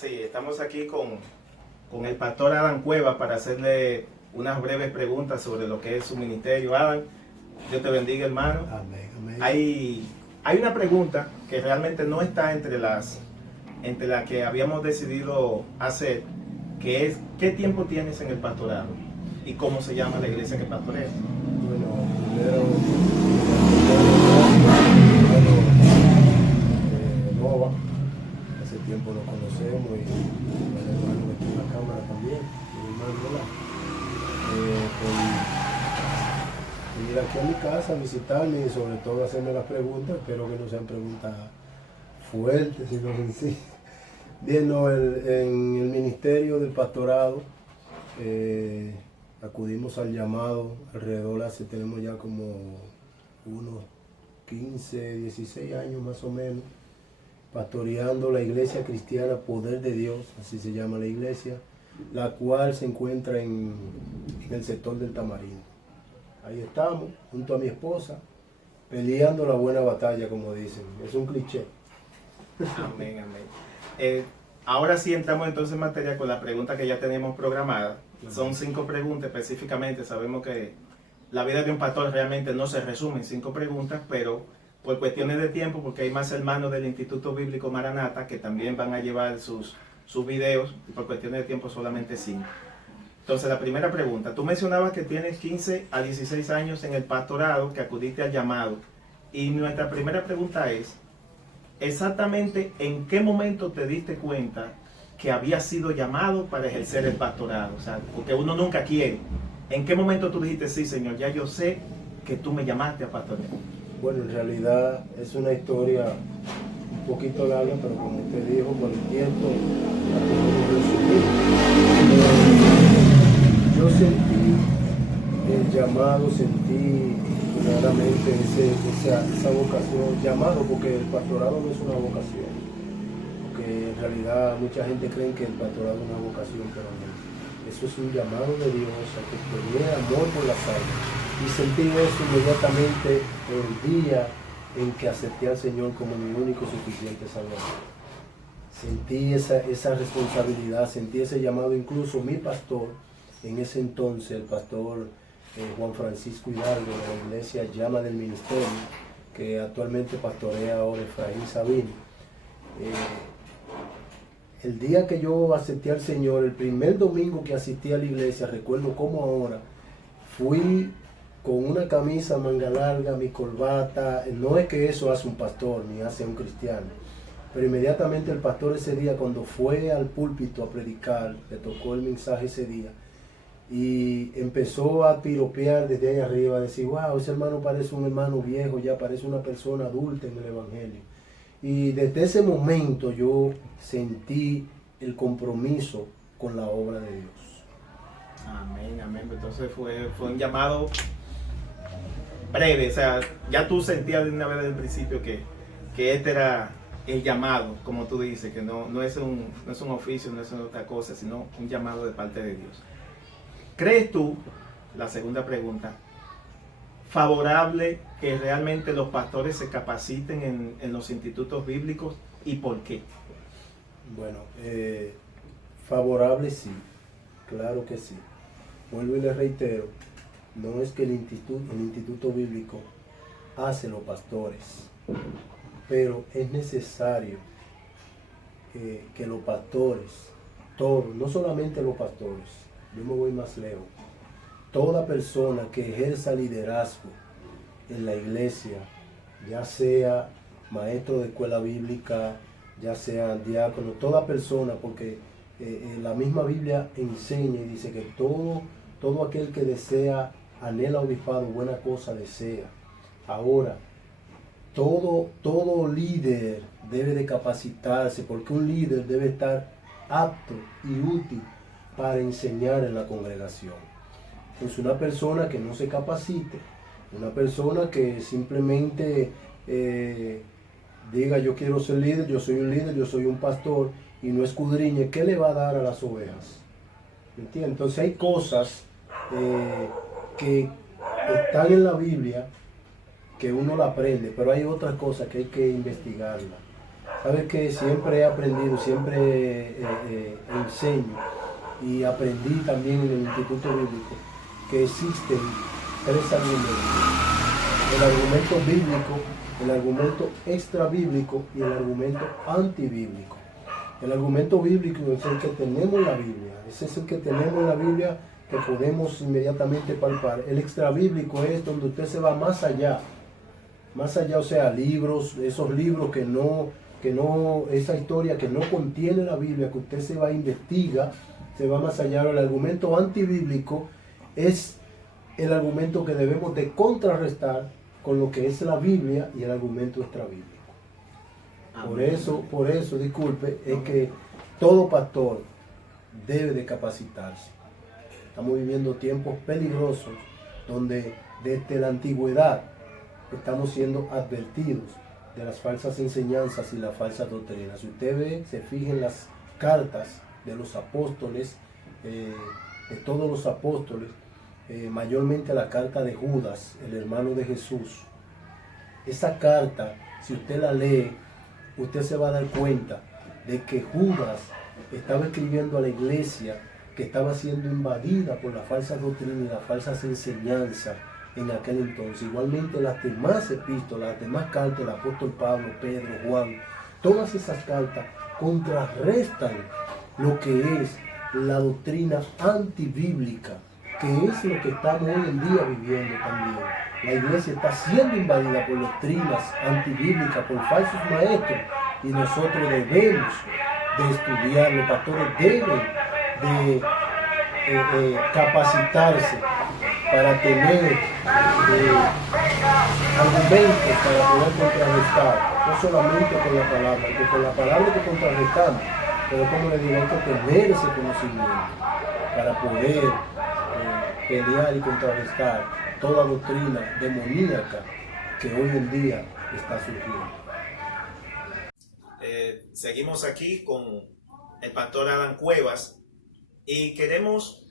Sí, estamos aquí con el pastor Adán Cueva para hacerle unas breves preguntas sobre lo que es su ministerio. Adán, Dios te bendiga, hermano. Amén, amén. Hay una pregunta que realmente no está entre las que habíamos decidido hacer, que es: ¿qué tiempo tienes en el pastorado? ¿Y cómo se llama la iglesia que pastoreas? Bueno, primero, Nova, hace tiempo lo conocemos y el hermano que está en la cámara también, mi hermano, ¿verdad? Por venir aquí a mi casa a visitarme y sobre todo hacerme las preguntas. Espero que no sean preguntas fuertes, sino sencillas. Bien, no, en el ministerio del pastorado acudimos al llamado alrededor, tenemos ya como unos 15, 16 años más o menos, pastoreando la iglesia cristiana Poder de Dios, así se llama la iglesia, la cual se encuentra en el sector del Tamarindo. Ahí estamos, junto a mi esposa, peleando la buena batalla, como dicen. Es un cliché. Amén, amén. Ahora sí entramos entonces en materia con la pregunta que ya teníamos programada. Son 5 preguntas específicamente. Sabemos que la vida de un pastor realmente no se resume en 5 preguntas, pero por cuestiones de tiempo, porque hay más hermanos del Instituto Bíblico Maranata que también van a llevar sus videos, y por cuestiones de tiempo solamente 5. Entonces, la primera pregunta: tú mencionabas que tienes 15 a 16 años en el pastorado, que acudiste al llamado, y nuestra primera pregunta es: exactamente en qué momento te diste cuenta que había sido llamado para ejercer el pastorado. O sea, porque uno nunca quiere. ¿En qué momento tú dijiste: sí, Señor, ya yo sé que tú me llamaste a pastorear? Bueno, en realidad es una historia un poquito larga, pero como usted dijo, con el tiempo la podemos resumir. Yo sentí el llamado, sentí verdaderamente esa vocación, llamado, porque el pastorado no es una vocación, porque en realidad mucha gente cree que el pastorado es una vocación, pero no. Eso es un llamado de Dios a que tenía amor por las almas. Y sentí eso inmediatamente el día en que acepté al Señor como mi único suficiente Salvador. Sentí esa responsabilidad, sentí ese llamado. Incluso mi pastor, en ese entonces, el pastor Juan Francisco Hidalgo, de la iglesia Llama del Ministerio, que actualmente pastorea ahora Efraín Sabino. El día que yo acepté al Señor, el primer domingo que asistí a la iglesia, recuerdo como ahora, fui con una camisa manga larga, mi corbata. No es que eso hace un pastor ni hace un cristiano, pero inmediatamente el pastor ese día, cuando fue al púlpito a predicar, le tocó el mensaje ese día y empezó a piropear desde ahí arriba, a decir: wow, ese hermano parece un hermano viejo, ya parece una persona adulta en el evangelio. Y desde ese momento yo sentí el compromiso con la obra de Dios. Amén, amén. Entonces fue un llamado breve. O sea, ya tú sentías de una vez desde el principio que este era el llamado, como tú dices, que no es un oficio, no es otra cosa, sino un llamado de parte de Dios. ¿Crees tú, la segunda pregunta, favorable que realmente los pastores se capaciten en los institutos bíblicos, y por qué? Bueno, favorable sí, claro que sí. Vuelvo y le reitero, no es que el instituto bíblico hace los pastores, pero es necesario que los pastores, todos, no solamente los pastores, yo me voy más lejos, toda persona que ejerza liderazgo en la iglesia, ya sea maestro de escuela bíblica, ya sea diácono, toda persona, porque la misma Biblia enseña y dice que todo aquel que desea, anhela obispado, buena cosa desea. Ahora, todo líder debe de capacitarse, porque un líder debe estar apto y útil para enseñar en la congregación. Entonces, una persona que no se capacite, una persona que simplemente diga: yo quiero ser líder, yo soy un líder, yo soy un pastor, y no escudriñe, ¿qué le va a dar a las ovejas? ¿Me entiendes? Entonces hay cosas que están en la Biblia que uno la aprende, pero hay otras cosas que hay que investigarla. Sabes que siempre he aprendido, siempre enseño y aprendí también en el Instituto Bíblico que existen tres argumentos: el argumento bíblico, el argumento extra bíblico y el argumento antibíblico. El argumento bíblico es el que tenemos en la Biblia, ese es el que tenemos en la Biblia, que podemos inmediatamente palpar. El extra bíblico es donde usted se va más allá, o sea, libros, esos libros que no, esa historia que no contiene la Biblia, que usted se va a investigar, se va más allá. El argumento antibíblico es el argumento que debemos de contrarrestar con lo que es la Biblia y el argumento extrabíblico. Por eso, disculpe, es que todo pastor debe de capacitarse. Estamos viviendo tiempos peligrosos donde desde la antigüedad estamos siendo advertidos de las falsas enseñanzas y las falsas doctrinas. Si usted ve, se fija en las cartas de los apóstoles, de todos los apóstoles, mayormente la carta de Judas, el hermano de Jesús. Esa carta, si usted la lee, usted se va a dar cuenta de que Judas estaba escribiendo a la iglesia que estaba siendo invadida por las falsas doctrinas y las falsas enseñanzas en aquel entonces. Igualmente las demás epístolas, las demás cartas del apóstol Pablo, Pedro, Juan, todas esas cartas contrarrestan lo que es la doctrina antibíblica, que es lo que estamos hoy en día viviendo también. La iglesia está siendo invadida por doctrinas antibíblicas, por falsos maestros, y nosotros debemos de estudiar, los pastores deben de capacitarse para tener argumentos para poder contrarrestar, no solamente con la palabra, porque con la palabra que contrarrestamos, pero como le digo, hay que tener ese conocimiento para poder pelear y contrarrestar toda doctrina demoníaca que hoy en día está surgiendo. Seguimos aquí con el pastor Adán Cuevas y queremos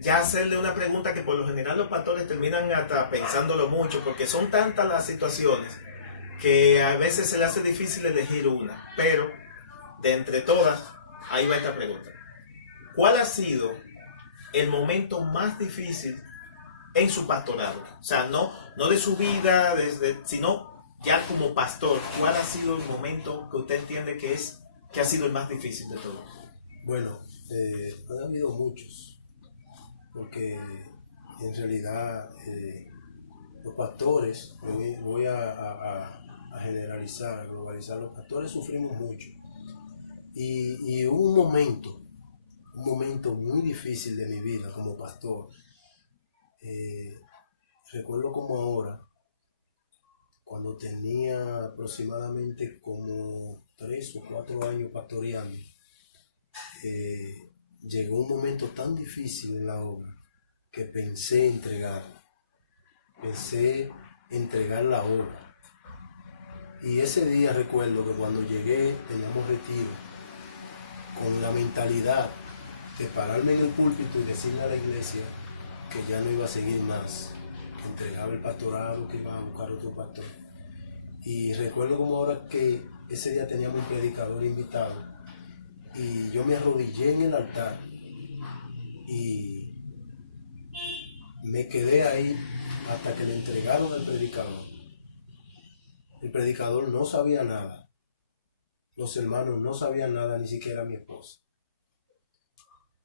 ya hacerle una pregunta que por lo general los pastores terminan hasta pensándolo mucho, porque son tantas las situaciones que a veces se le hace difícil elegir una, pero de entre todas, ahí va esta pregunta. ¿Cuál ha sido el momento más difícil en su pastorado? O sea, no de su vida, sino ya como pastor, ¿cuál ha sido el momento que usted entiende que ha sido el más difícil de todos? Bueno, han habido muchos, porque en realidad los pastores, voy a generalizar, a globalizar, los pastores sufrimos mucho. Y hubo un momento muy difícil de mi vida como pastor. Recuerdo como ahora, cuando tenía aproximadamente como 3 o 4 años pastoreando, llegó un momento tan difícil en la obra que pensé entregar la obra. Y ese día recuerdo que cuando llegué teníamos retiro, con la mentalidad de pararme en el púlpito y decirle a la iglesia que ya no iba a seguir más, que entregaba el pastorado, que iba a buscar otro pastor. Y recuerdo como ahora que ese día teníamos un predicador invitado y yo me arrodillé en el altar y me quedé ahí hasta que le entregaron al predicador. El predicador no sabía nada, los hermanos no sabían nada, ni siquiera mi esposa.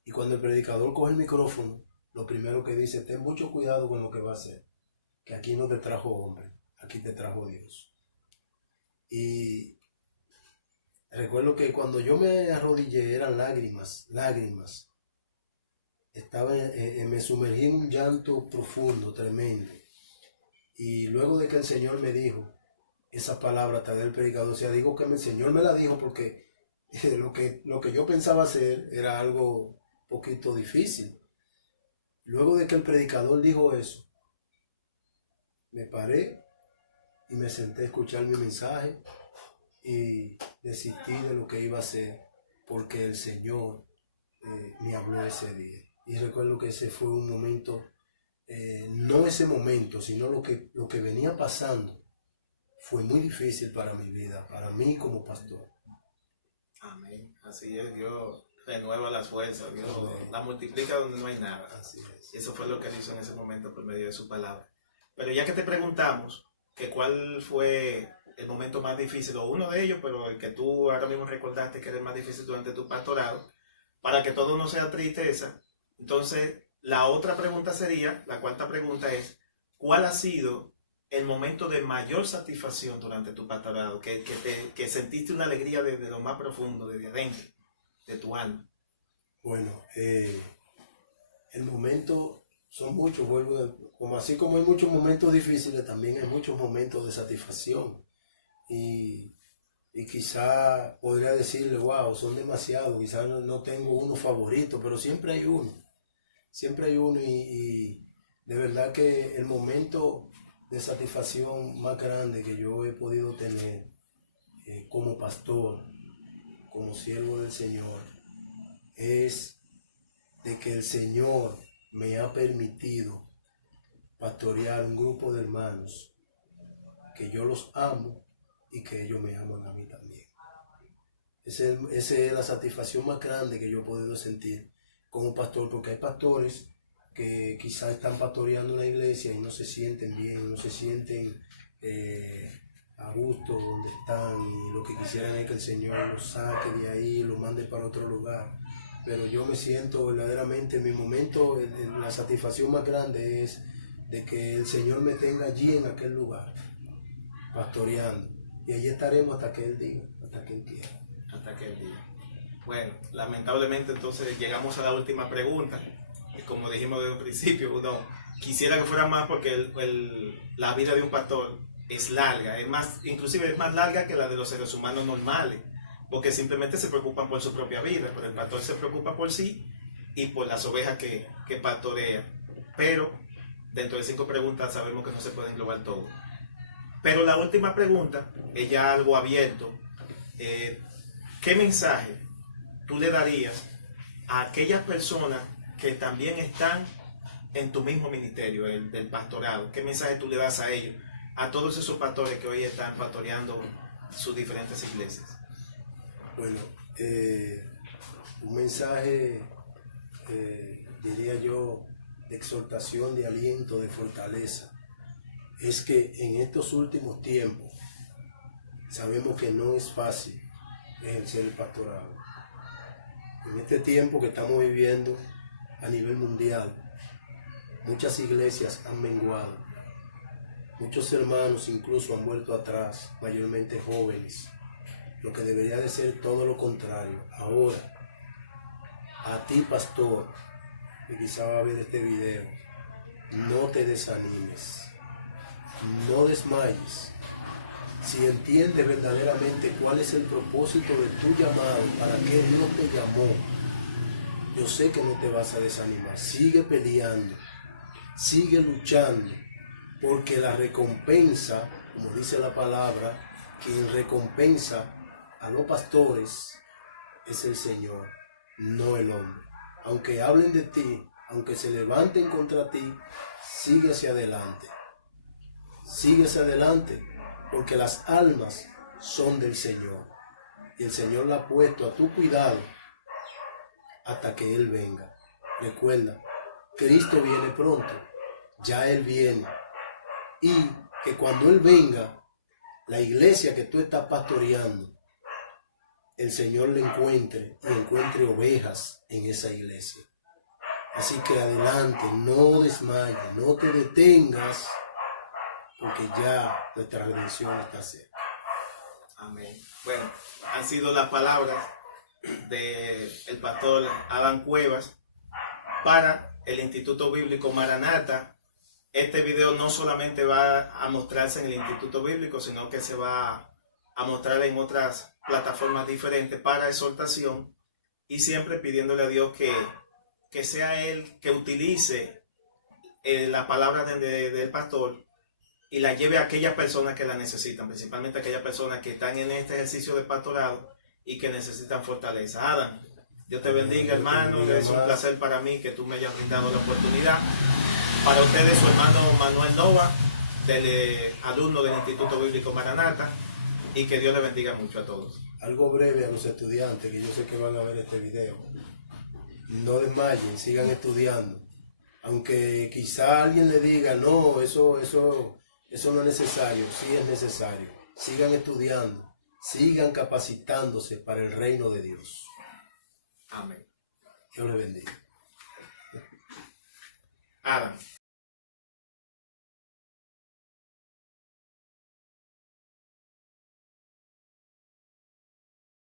Y cuando el predicador coge el micrófono, lo primero que dice: ten mucho cuidado con lo que va a hacer, que aquí no te trajo hombre, aquí te trajo Dios. Y recuerdo que cuando yo me arrodillé eran lágrimas. Me sumergí en un llanto profundo, tremendo. Y luego de que el Señor me dijo esa palabra a través del predicador, o sea, digo que el Señor me la dijo porque lo que yo pensaba hacer era algo poquito difícil. Luego de que el predicador dijo eso, me paré y me senté a escuchar mi mensaje y desistí de lo que iba a hacer porque el Señor me habló ese día. Y recuerdo que ese fue un momento, no ese momento, sino lo que venía pasando fue muy difícil para mi vida, para mí como pastor. Amén. Así es, Dios renueva las fuerzas, Dios la multiplica donde no hay nada. Así es. Y eso fue lo que él hizo en ese momento por medio de su palabra. Pero ya que te preguntamos que cuál fue el momento más difícil, o uno de ellos, pero el que tú ahora mismo recordaste que era el más difícil durante tu pastorado, para que todo no sea tristeza, entonces la otra pregunta sería, la cuarta pregunta es, ¿cuál ha sido el momento de mayor satisfacción durante tu pastorado? Que sentiste una alegría desde lo más profundo, desde adentro, de tu alma. Bueno, el momento son muchos, como así como hay muchos momentos difíciles, también hay muchos momentos de satisfacción. Y quizá podría decirle, wow, son demasiados, quizá no tengo uno favorito, pero siempre hay uno. Siempre hay uno y de verdad que el momento de satisfacción más grande que yo he podido tener como pastor, como siervo del Señor, es de que el Señor me ha permitido pastorear un grupo de hermanos que yo los amo y que ellos me aman a mí también. Esa es la satisfacción más grande que yo he podido sentir como pastor, porque hay pastores que quizás están pastoreando una iglesia y no se sienten bien, no se sienten a gusto donde están, y lo que quisieran es que el Señor los saque de ahí, los mande para otro lugar. Pero yo me siento verdaderamente, en mi momento, la satisfacción más grande es de que el Señor me tenga allí en aquel lugar, pastoreando. Y allí estaremos hasta que Él diga, hasta que Él quiera. Hasta que Él diga. Bueno, lamentablemente entonces llegamos a la última pregunta. Y como dijimos desde un principio, uno quisiera que fuera más porque la vida de un pastor es larga, inclusive es más larga que la de los seres humanos normales, porque simplemente se preocupan por su propia vida, pero el pastor se preocupa por sí y por las ovejas que pastorea. Pero dentro de 5 preguntas sabemos que no se puede englobar todo. Pero la última pregunta es ya algo abierto. ¿Qué mensaje tú le darías a aquellas personas que también están en tu mismo ministerio, el del pastorado? ¿Qué mensaje tú le das a ellos, a todos esos pastores que hoy están pastoreando sus diferentes iglesias? Bueno, un mensaje, diría yo, de exhortación, de aliento, de fortaleza, es que en estos últimos tiempos sabemos que no es fácil ejercer el pastorado. En este tiempo que estamos viviendo a nivel mundial, muchas iglesias han menguado, muchos hermanos incluso han vuelto atrás, mayormente jóvenes, lo que debería de ser todo lo contrario. Ahora, a ti pastor, que quizá va a ver este video, no te desanimes, no desmayes. Si entiendes verdaderamente cuál es el propósito de tu llamado, para qué Dios te llamó, yo sé que no te vas a desanimar. Sigue peleando, sigue luchando, porque la recompensa, como dice la palabra, quien recompensa a los pastores es el Señor, no el hombre. Aunque hablen de ti, aunque se levanten contra ti, sigue hacia adelante. Sigue hacia adelante, porque las almas son del Señor. Y el Señor la ha puesto a tu cuidado hasta que Él venga. Recuerda, Cristo viene pronto, ya Él viene. Y que cuando Él venga, la iglesia que tú estás pastoreando, el Señor le encuentre y encuentre ovejas en esa iglesia. Así que adelante, no desmayes, no te detengas, porque ya nuestra redención está cerca. Amén. Bueno, han sido las palabras del pastor Adán Cuevas para el Instituto Bíblico Maranata. Este video no solamente va a mostrarse en el Instituto Bíblico, sino que se va a mostrar en otras plataformas diferentes para exhortación, y siempre pidiéndole a Dios que sea Él que utilice la palabra del pastor y la lleve a aquellas personas que la necesitan, principalmente aquellas personas que están en este ejercicio de pastorado y que necesitan fortaleza. Adam, Dios te bendiga, hermano. Es un placer para mí que tú me hayas brindado la oportunidad. Para ustedes, su hermano Manuel Nova, alumno del Instituto Bíblico Maranata. y que Dios le bendiga mucho a todos. Algo breve a los estudiantes que yo sé que van a ver este video. No desmayen, sigan estudiando. Aunque quizá alguien le diga, no, eso no es necesario. Sí es necesario. Sigan estudiando, sigan capacitándose para el reino de Dios. Amén. Dios les bendiga. Adam.